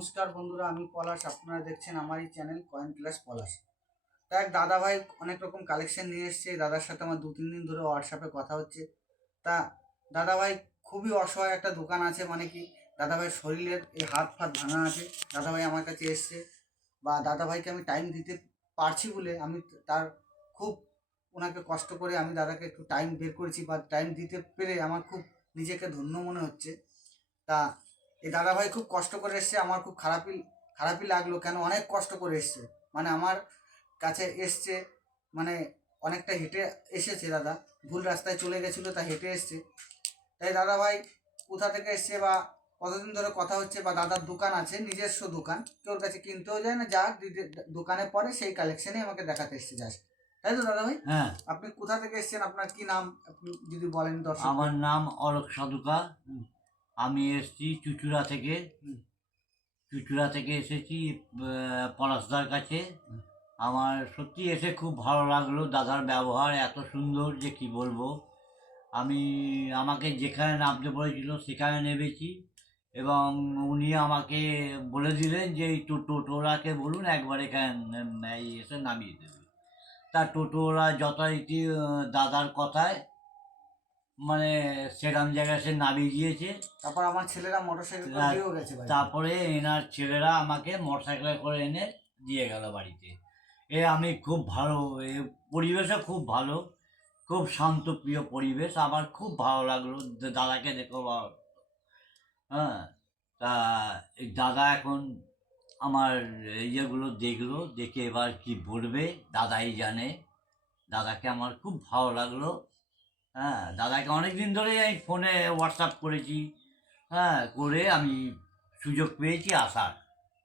নমস্কার বন্ধুরা, আমি পলাশ। আপনারা দেখছেন আমারই চ্যানেল কয়েন ক্লাস পলাশ। তা এক দাদা ভাই অনেক রকম কালেকশন নিয়ে এসছে। দাদার সাথে আমার দু তিন দিন ধরে হোয়াটসঅ্যাপে কথা হচ্ছে। তা দাদা ভাই খুবই অসহায় একটা দোকান আছে মানে কি দাদা ভাই শরীরের এই হাত ফাত ভাঙা আছে। দাদা ভাই আমার কাছে এসছে। বা দাদা ভাইকে আমি টাইম দিতে পারছি বলে আমি তার খুব ওনাকে কষ্ট করে আমি দাদাকে একটু টাইম বের করেছি বা টাইম দিতে পেরে আমার খুব নিজেকে ধন্য মনে হচ্ছে। তা এই দাদা ভাই খুব কষ্ট করে এসছে আমার খুব খারাপই খারাপই লাগল কেন? অনেক কষ্ট করে এসছে। মানে আমার কাছে এসছে মানে অনেকটা হেঁটে এসেছে দাদা। ভুল রাস্তায় চলে গেছিল তা হেঁটে এসছে। তাই দাদা ভাই কোথা থেকে এসছে বা কতদিন ধরে কথা হচ্ছে বা দাদার দোকান আছে নিজস্ব দোকান কেউর কাছে কিনতেও যায় না যা দোকানে পরে সেই কালেকশনই আমাকে দেখাতে এসছে জাস্ট। তাই তো দাদা ভাই হ্যাঁ। আপনি কোথা থেকে এসেছেন? আপনার কি নাম? আপনি যদি বলেন দর্শক আমার নাম অরক সাধুকা। আমি এসেছি চুচুড়া থেকে। চুচুড়া থেকে এসেছি পলাশদার কাছে। আমার সত্যি এসে খুব ভালো লাগল দাদার ব্যবহার এত সুন্দর যে কি বলব। আমি আমাকে যেখানে নামতে বলেছিল সেখানে নেমেছি এবং উনি আমাকে বলে দিলেন যে এই টোটোরাকে বলুন একবার এখানে এসে নামিয়ে দেবে। তা টোটোরা যথারীতি দাদার কথায় মানে সেরাম জায়গায় সে নামিয়ে দিয়েছে। তারপর আমার ছেলেরা মোটরসাইকেল দিয়েও গেছে ভাই তারপরে এনার ছেলেরা আমাকে মোটরসাইকেলে করে এনে দিয়ে গেল বাড়িতে। এ আমি খুব ভালো এ পরিবেশও খুব ভালো খুব শান্তপ্রিয় পরিবেশ। আমার খুব ভালো লাগল। দা- দাদাকে দেখো বা- হ্যাঁ তা এই দাদা এখন আমার ইয়েগুলো দেখল দেখে এবার কি বলবে দাদাই জানে। দাদাকে আমার খুব ভালো লাগল। হ্যাঁ দাদাকে অনেক দিন ধরেই আমি ফোনে হোয়াটসঅ্যাপ করেছি। হ্যাঁ করে আমি সুযোগ পেয়েছি আসার।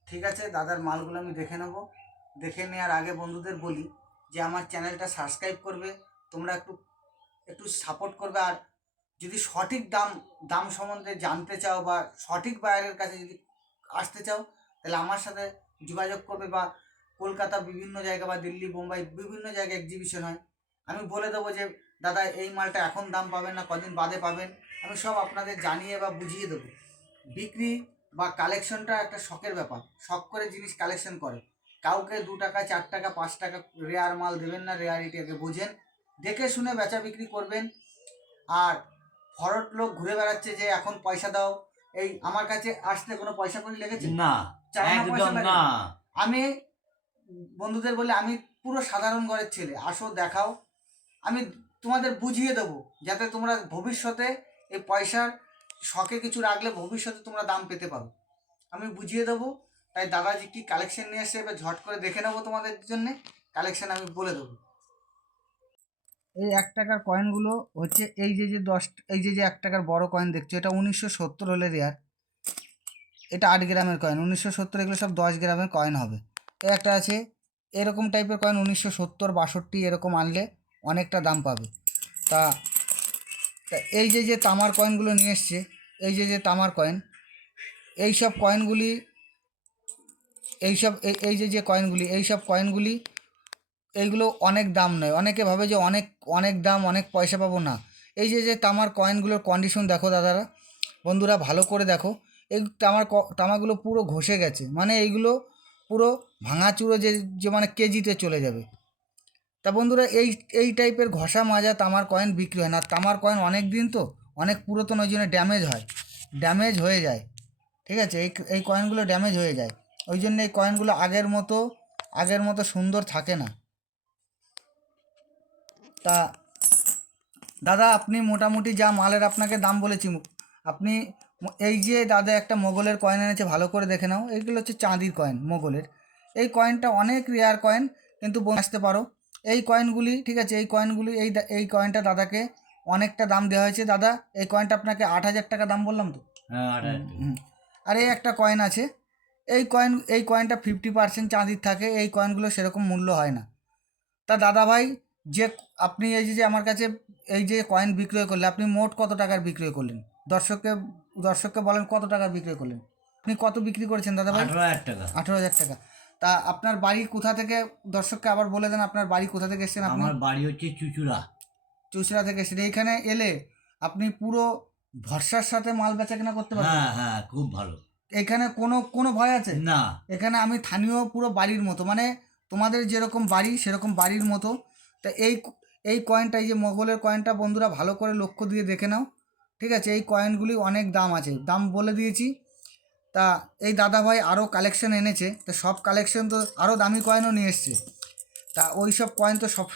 ঠিক আছে, দাদার মালগুলো আমি দেখে নেব। দেখে নেওয়ার আগে বন্ধুদের বলি যে, আমার চ্যানেলটা সাবস্ক্রাইব করবে, তোমরা একটু একটু সাপোর্ট করবে। আর যদি সঠিক দাম দাম সম্বন্ধে জানতে চাও বা সঠিক বায়ারের কাছে যদি আসতে চাও, তাহলে আমার সাথে যোগাযোগ করবে বা কলকাতা বিভিন্ন জায়গা বা দিল্লি বোম্বাই বিভিন্ন জায়গায় এক্সিবিশন হয়। আমি বলে দেবো যে দাদা এই মালটা এখন দাম পাবেন না কদিন বাদে পাবেন। আমি সব আপনাদের জানিয়ে বা বুঝিয়ে দেবো। বিক্রি বা কালেকশনটা একটা শখের ব্যাপার। শখ করে জিনিস কালেকশন করে। কাউকে দু টাকা চার টাকা পাঁচ টাকা রেয়ার মাল দেবেন না রেয়ারিটিকে বোঝেন। দেখে শুনে বেচা বিক্রি করবেন। আর ফরট লোক ঘুরে বেড়াচ্ছে যে এখন পয়সা দাও। এই আমার কাছে আসতে কোনো পয়সা করে লেগেছে? না আমি বন্ধুদের বলে আমি পুরো সাধারণ ঘরের ছেলে। আসো দেখাও। আমি তোমাদের বুঝিয়ে দেবো, যাতে তোমরা ভবিষ্যতে এই পয়সার শখে কিছু রাখলে ভবিষ্যতে তোমরা দাম পেতে পারো। আমি বুঝিয়ে দেবো, তাই দাদাজি কি কালেকশন নিয়ে এসে এবার ঝট করে দেখে নেব তোমাদের জন্যে? কালেকশন আমি বলে দেবো। এই এক টাকার কয়েনগুলো হচ্ছে এই যে যে দশ, এই যে যে এক টাকার বড় কয়েন দেখছ, এটা উনিশশো সত্তর হলে রেয়ার এটা আট গ্রামের কয়েন উনিশশো সত্তর এগুলো সব দশ গ্রামের কয়েন হবে। একটা আছে, এরকম টাইপের কয়েন উনিশশো সত্তর, বাষট্টি এরকম আনলে অনেকটা দাম পাবে। তা তা এই যে যে তামার কয়েনগুলো নিয়ে এসছে, এই যে যে তামার কয়েন, এই সব কয়েনগুলি, এই এই যে যে কয়েনগুলি, এই সব কয়েনগুলি, এইগুলো অনেক দাম নয়। অনেকে ভাবে যে অনেক অনেক দাম, অনেক পয়সা পাবো না। এই যে যে তামার কয়েনগুলোর কন্ডিশন দেখো দাদারা, বন্ধুরা ভালো করে দেখো, এই তামার তামাগুলো পুরো ঘষে গেছে। মানে এইগুলো পুরো ভাঙাচুরো যে যে মানে কেজিতে চলে যাবে। তা বন্ধুরা এই এই টাইপের ঘষা মাজা তামার কয়েন বিক্রি হয় না। তামার কয়েন অনেক দিন তো, অনেক পুরাতন ওই জন্য ড্যামেজ হয়। ড্যামেজ হয়ে যায়। ঠিক আছে? এই এই কয়েনগুলো ড্যামেজ হয়ে যায়। ওই জন্য এই কয়েনগুলো আগের মতো আগের মতো সুন্দর থাকে না। তা, দাদা আপনি মোটামুটি যা মালের আপনাকে দাম বলেছি, আপনি এই যে দাদা একটা মোগলের কয়েন এনেছে, ভালো করে দেখে নাও। এইগুলো হচ্ছে চাঁদির কয়েন মোগলের। এই কয়েনটা অনেক রেয়ার কয়েন কিন্তু আসতে পারো এই কয়েনগুলি ঠিক আছে এই কয়েনগুলি এই এই কয়েনটা দাদাকে অনেকটা দাম দেওয়া হয়েছে। দাদা এই কয়েনটা আপনাকে আট হাজার টাকা দাম বললাম তো? হ্যাঁ আর হুম। আর এই একটা কয়েন আছে। এই কয়েন এই কয়েনটা ফিফটি পার্সেন্ট চাঁদির থাকে এই কয়েনগুলো সেরকম মূল্য হয় না। তা দাদা ভাই যে আপনি এই যে যে আমার কাছে এই যে কয়েন বিক্রয় করলেন আপনি মোট কত টাকার বিক্রয় করলেন? দর্শককে দর্শককে বলেন কত টাকার বিক্রয় করলেন? আপনি কত বিক্রি করেছেন দাদা ভাই? আঠারো হাজার টাকা। আঠেরো হাজার টাকা। তা আপনার বাড়ি কোথা থেকে? দর্শককে আবার বলে দেন আপনার বাড়ি কোথা থেকে এসেছেন আপনি? আমার বাড়ি হচ্ছে চুচুড়া। চুচড়া থেকে এসেছেন। এইখানে এলে আপনি পুরো ভরসার সাথে মাল বেচা কেনা করতে পারবেন? হ্যাঁ হ্যাঁ খুব ভালো। এখানে কোনো কোনো ভয় আছে? না। এখানে আমি স্থানীয় পুরো বাড়ির মতো মানে তোমাদের যেরকম বাড়ি সেরকম বাড়ির মতো। তা এই এই কয়েনটা এই যে মোগলের কয়েনটা বন্ধুরা ভালো করে লক্ষ্য দিয়ে দেখে নাও। ঠিক আছে? এই কয়েনগুলি অনেক দাম আছে। দাম বলে দিয়েছি। তা এই দাদাভাই আরও কালেকশন এনেছে। তো সব কালেকশন তো আরও দামি কয়েনও নিয়ে এসছে। তা ওই সব কয়েন তো সব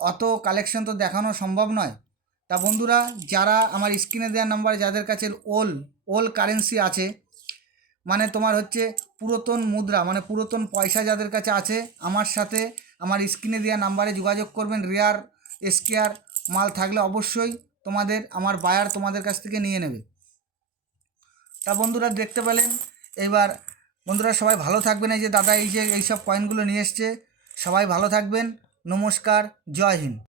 অত কালেকশন তো দেখানো সম্ভব নয়। তা বন্ধুরা, যারা আমার স্ক্রিনে দেওয়া নাম্বারে যাদের কাছে ওল ওল কারেন্সি আছে মানে তোমার হচ্ছে পুরাতন মুদ্রা মানে পুরাতন পয়সা যাদের কাছে আছে, আমার সাথে আমার স্ক্রিনে দেওয়া নাম্বারে যোগাযোগ করবেন। রেয়ার, স্কেয়ার মাল থাকলে অবশ্যই তোমাদের, আমার বায়ার তোমাদের কাছ থেকে নিয়ে নেবে। তা বন্ধুরা দেখতে পেলেন এবার বন্ধুরা সবাই ভালো থাকবেন, এই যে দাদা এই যে এইসব কয়েনগুলো নিয়ে এসছে, সবাই ভালো থাকবেন, নমস্কার, জয় হিন্দ।